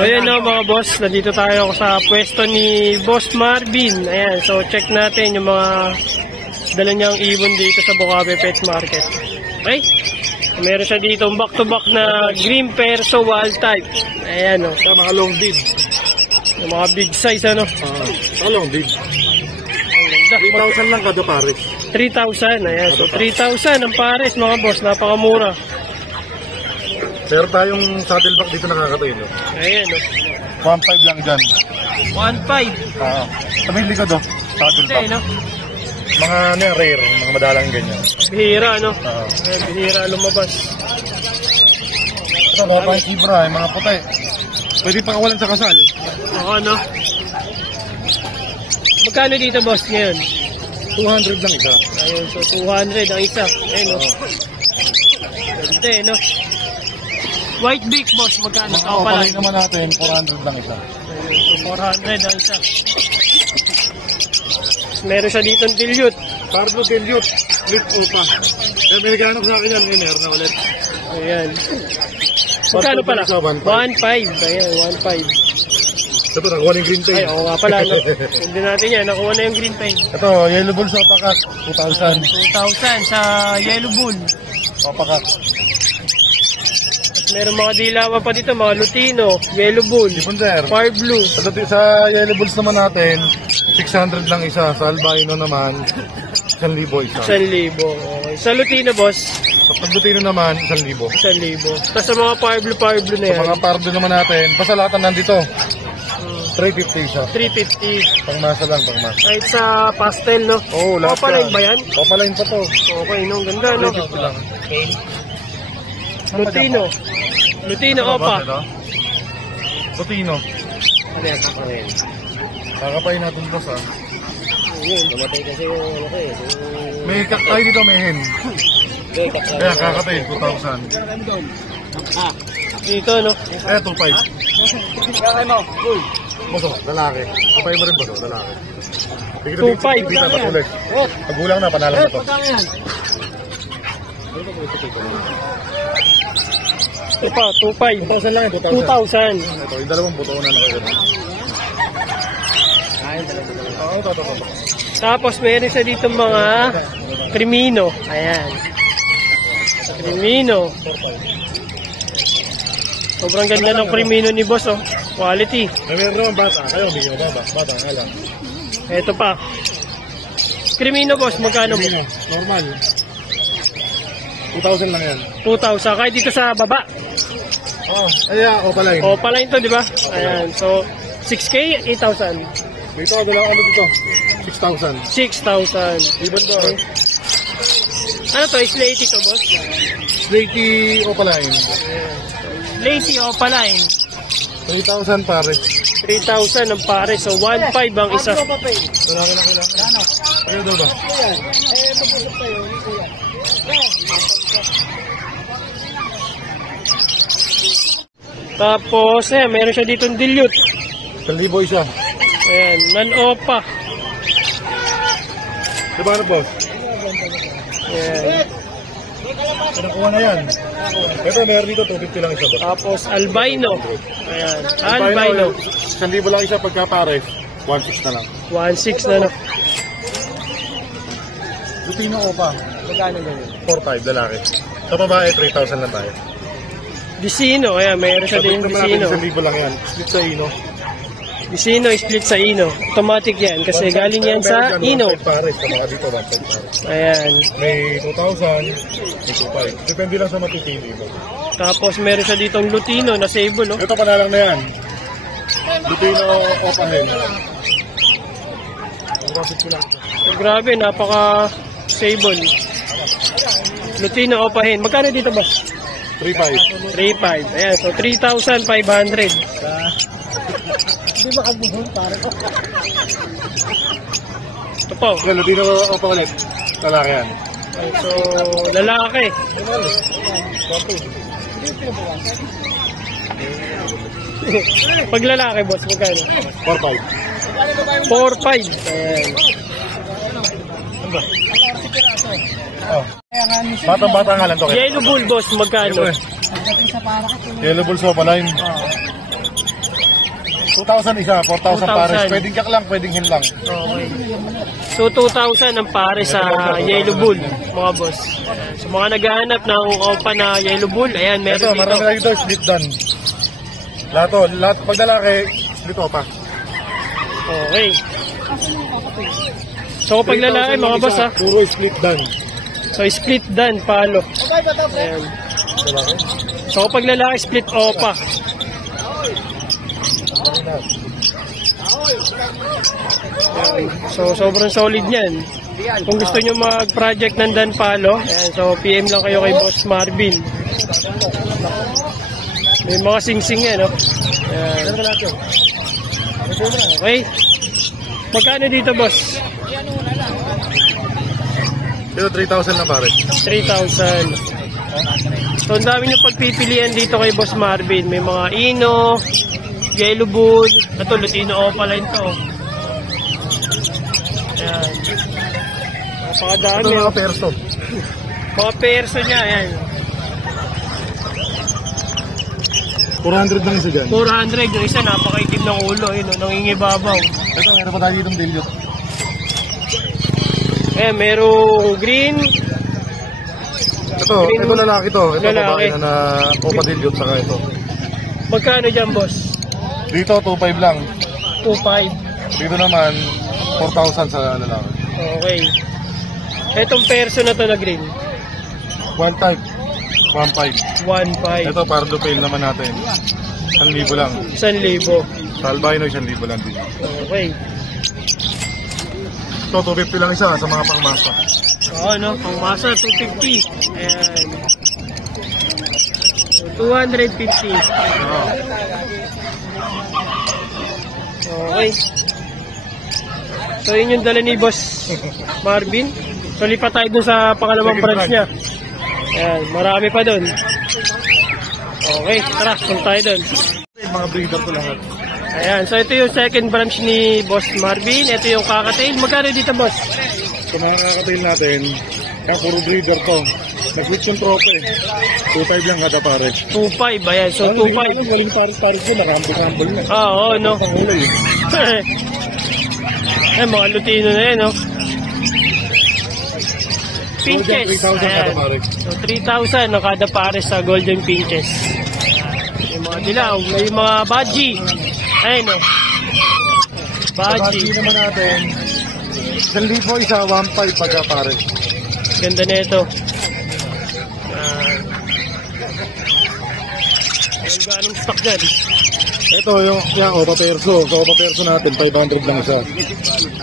So ayan no mga boss, nandito tayo sa pwesto ni Boss Marvin. Ayan, so check natin yung mga dala niyang ibon dito sa Bukawi Pet Market. Okay? Meron siya dito back-to-back na green perso wild type. Ayan no. Sa mga long bead. Yung mga big size ano. Sa long bead. 3,000 lang kada pares. 3,000. Ayan, so 3,000 ang pares mga boss, napakamura. Meron tayong saddleback dito nakakatayo. No? Ayan no. 1,500 lang dyan. 1,500. Sabi likod oh. Saddleback. No? Mga ano yan, rare. Mga madalang ganyan. Bihira no. Ayan, bihira lumabas. Ito mga pang kibra, yung mga puti. Pwede pakawalan sa kasal. Oo no. Magkano dito boss ngayon? 200 lang isa. Ayun, so 200 ang isa. Ayun no. Ganda no. White beak boss, magkano? Mga opaline naman natin, 400 lang isa. Ayun, so 400 ang isa. Meron siya dito ng dilute. Pardo dilute, split upa. Eh, may naghanap sa akin yan, winner na ulit. Ayan. Magkano pala? 1,500. Ayan, 1,500. Ito, nakuha na yung green tail. Ay, oo nga pala. No? Hindi natin yan, nakuha na yung green tail. Ito, yellow bull sopakat, 2,000. 2,000 sa yellow bull. Sopakat. Meron mga dilawan pa dito, mga lutino, yellow bull, fire blue. Sa yellow bulls naman natin, 600 lang isa. Sa albino naman, 1,000 isa. 1,000. Okay. Sa lutino boss? Sa lutino naman, 1,000. 1,000. Tapos sa mga fire blue na yan? Sa mga pardo naman natin, basta lahat nandito. 350 isa. 350. Pangmasa lang, pangmasa. Kahit sa pastel, no? Oo, lahat Opaline ba yan? Opaline pa to. Okay, no? Ganda, no? 350 lang. Lutino. Lutino, opa. Lutino. Ano yan? Kakapain. Kakapain natin boss, ha? Yun, namatay kasi yung ano ko eh. May kakay dito, may hen. Kaya kakapain, 2,000. Dito, no? Eh, 2,500. Kaya ano? Uy. Boso, lalaki. Kapay mo rin boso, lalaki. 2,500. Dito patuloy. Pagulang na, panalang na to. Ito pa, 2,500. 2,000 lang, 2,000. 2,000. Ito, yung dalawang buto na nakikita. Ito. Tapos meron siya dito mga krimino. Ayan. Krimino. Sobrang ganda ng krimino ni boss, oh. Quality. Meron naman bata. Kayo, bigyan mo ba? Bata nga lang. Ito pa. Krimino boss, magkano mo? Normal. 2,000 lang yan. 2,000. Kahit dito sa baba. Opaline. Opaline to, di ba? Ayan. So, 6K, 8,000. Dito, wala ano dito. 6,000. 6,000. Ibon to. Ano to? Slaty to, boss? Slaty opaline. Slaty opaline. 3,000 pare. 3,000 ang pare. So, 1,500 ang isa. Wala ka na kailangan. Ano daw ba? Mapusok tayo. Tapos, meron siya dito ng dilute. 1,000 isa. Ayan, non-opa. Diba ano, boss? Ayan. Pinakuha na yan. Ito, meron dito, 250 lang isa, boss. Tapos, albino. Ayan, albino. 1,000 lang isa pagka pare. 1,600 na lang. 1,600 na, no? Lutino opa. Magkano ganyan? 4,500 lalaki. Sa babae, 3,000 lang tayo. Vicino, ayan, mayroon siya din Vicino. 1,000 lang yan. Split sa Ino. Vicino, split sa Ino. Automatic yan, kasi galing yan sa Ino. 1,500 pares, sa mga dito, 1,500 pares. Ayan. May 2,000, may 2,500. Depende lang sa matitili mo. Tapos meron siya ditong Lutino na sable, no? Ito panalang na yan. Lutino opa hen. So, grabe, napaka sable. Lutino opa hen. Magkano dito ba? 3,500. 3,500. Ayan, so 3,500. Hindi makabuhon para ko. Ito po. Lutino opa ulit. Lalaki yan. So, lalaki. Pag lalaki, boss, magkano? 4,500. 4,500. Ayan. Batang-bata nga lang to. Yellow bull, boss, magkano? Yellow bull sopa line. 2,000 isa, 4,000 pares. 2,000. Pwedeng kak lang, pwedeng hin lang. Okay. So, 2,000 ang pare sa Yellow Bull, mga boss. So, mga naghahanap ng opa na Yellow Bull, ayan, meron Ito, dito. marami lang ito, split done. Lahat, pag lalaki, split opa. Okay. So, pag lalaki, mga boss, ha? Puro split done. So, split dan, palo. Ayan. Lalaki. So, pag lalaki, split opa. Ayan. So, sobrang solid niyan. Kung gusto nyo mag-project ng Dan Palo, ayan, so PM lang kayo kay Boss Marvin. May mga sing-sing yan, no? Ayan. Okay. Magkano dito, boss? Pero 3,000 na pare. 3,000. So, ang dami nyo pagpipilian dito kay Boss Marvin. May mga Ino, Yellow Bull, ito, Lutino Opaline to. Ayan. Napakadami. Ito mga perso. Mga perso niya, ayan. 400 lang isa dyan. 400, yung isa napakaitim ng ulo, yun, nangingibabaw. Ito, meron pa tayo ditong dilute. Ayan, merong green. Ito lalaki to. Ito Lalaki. babae na opa dilute, saka ito. Magkano dyan, boss? Dito, 2,500 lang. 2,500. Dito naman, 4,000 sa lalaki. Okay. Etong perso na to na green. 1,500. 1,500. Ito, pardo pale naman natin. 1,000 lang. 1,000. Sa albino, 1,000 lang din. Okay. Ito, 250 lang isa sa mga pangmasa. Oo, no? Pangmasa, 250. Ayan. So, 250. Okay. So, yun yung dala ni Boss Marvin. So, lipat tayo dun sa pangalawang Second branch branch. niya. Ayan, marami pa dun. Okay, tara, punta tayo dun. Mga breeder ko lahat. Ayan, so ito yung second branch ni Boss Marvin. Ito yung kakatail. Magkano dito, boss? Sa mga kakatail natin, kaya puro breeder to. Nag-switch yung tropo eh. 2,500 lang kada pare. 2,500, ayan. So, 2,500. Galing pares-pares ko, nakampo-kampo na. Oo, no? Ang ulo eh. Ay, mga Lutino na yan, no? Pinches. 3,000 kada Ayan. pare. So, 3,000 ang kada pares sa Golden Pinches. Yung mga dilaw, may mga budgie. Ayun, no? Budgie Budgie. naman natin, 1,000 isa, 1,500 pagka pare. Ganda na ito. Ayun, ganong stock dyan. Ito yung opa perso. Sa opa perso natin, 500 lang isa.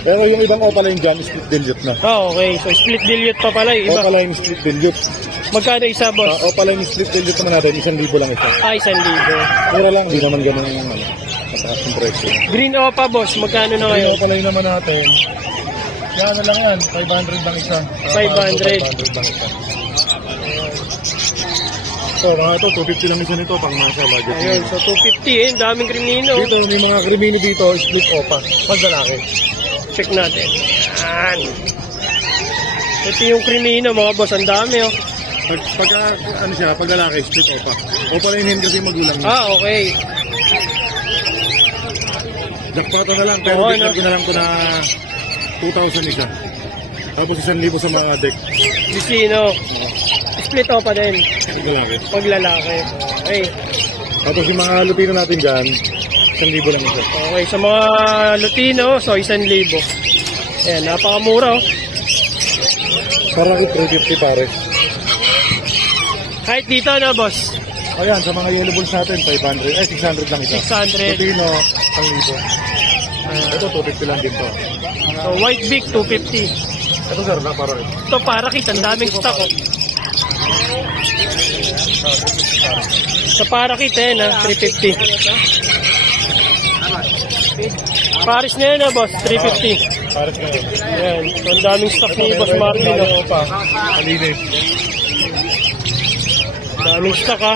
Pero yung ibang opa line dyan, split dilute na. Oh, okay. So, split dilute pa pala yung iba. Opa line split dilute. Magkano isa, boss? Opa line split dilute naman natin, 1,000 lang isa. Ay, 1,000. Mura lang, di naman ganun yung mataas yung presyo. Green Opa, boss. Magkano na Yung ngayon? opa line naman natin, yan na lang yan, 500 lang isa. 500. 500 lang isa. So, ito, 250 lang isa nito pang nasa budget. Ayun, so 250 eh. Daming krimino. Dito, may mga krimini dito, split opa. Pag lalaki. Check natin. Yan. Ito yung krimino, mga boss. Ang dami, oh. Ano siya, pag lalaki, split opa. Opa line yan kasi magulang niya. Ah, okay. Jackpot na lang, pero Oo, bigyan no? ko na lang ko na 2,000 isa. Tapos 1,000 sa mga deck. Vicino. Split Opa din. Ito lalaki. Pag lalaki. Okay. Tapos yung mga lupino natin dyan, 1,000 lang isa. Okay, sa mga Lutino, so 1,000. Ayan, napakamura, oh. Parang 350 pare. Kahit dito, no, boss? Ayan, sa mga yellow balls natin, 500. Ay, 600 lang isa. 600. Lupino, 1,000. Ito, 250 lang din to. So, White Beak, 250. Ito sir, na parang. Ito, Parakit. Ang daming stock, oh. Sa Parakit, eh, na 350. Paris na yun, boss. 350. Pares ka yun. Ayan. So, ang daming stock ni Boss Marvin, oh. pa. Alinis. Daming stock, ha.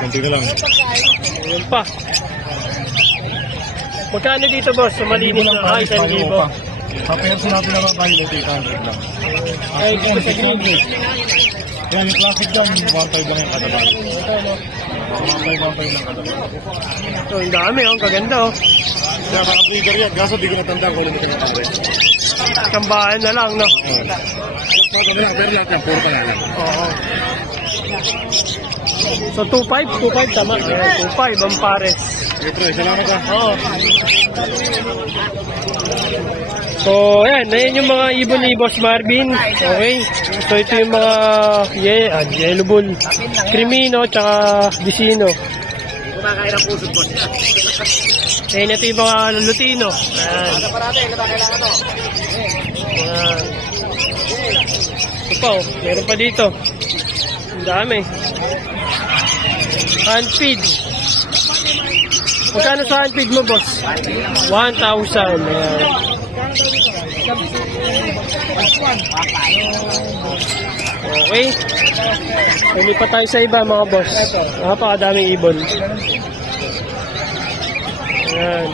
Ganti na lang. Ayun pa. Magkano dito, boss? So, malinis na. Ay, 1,000. Sa perso natin naman tayo, 800 lang. Ay, dito sa green. Yan, yung classic dyan, 1,500 lang yung kataban. Ito, no? So, ang dami, oh. Ang kaganda, oh. Kaya mga breeder yan, kaso di ko natanda kung ulit ito yung pare. Kambahan na lang, no? Kaya lang, pero lahat yan, puro pangalan. Oo. So, 2.5? 2.5, tama. Ayan, 2.5 ang pares. Sige, Troy, salamat ha. Oo. So, ayan yung mga ibon ni Boss Marvin. Okay. So, ito yung mga yellow bull, Crimino, tsaka Vicino. Kumakain ang puso, boss. Ayan, ito yung mga Lutino. Ayan. Ano pa natin? Ano ba kailangan mo? Ayan. Ito pa, oh. Meron pa dito. Ang dami. Handfeed. Magkano sa handfeed mo, boss? 1,000. Ayan. Okay. Pwede pa tayo sa iba, mga boss. Napakadaming ibon. Ayan.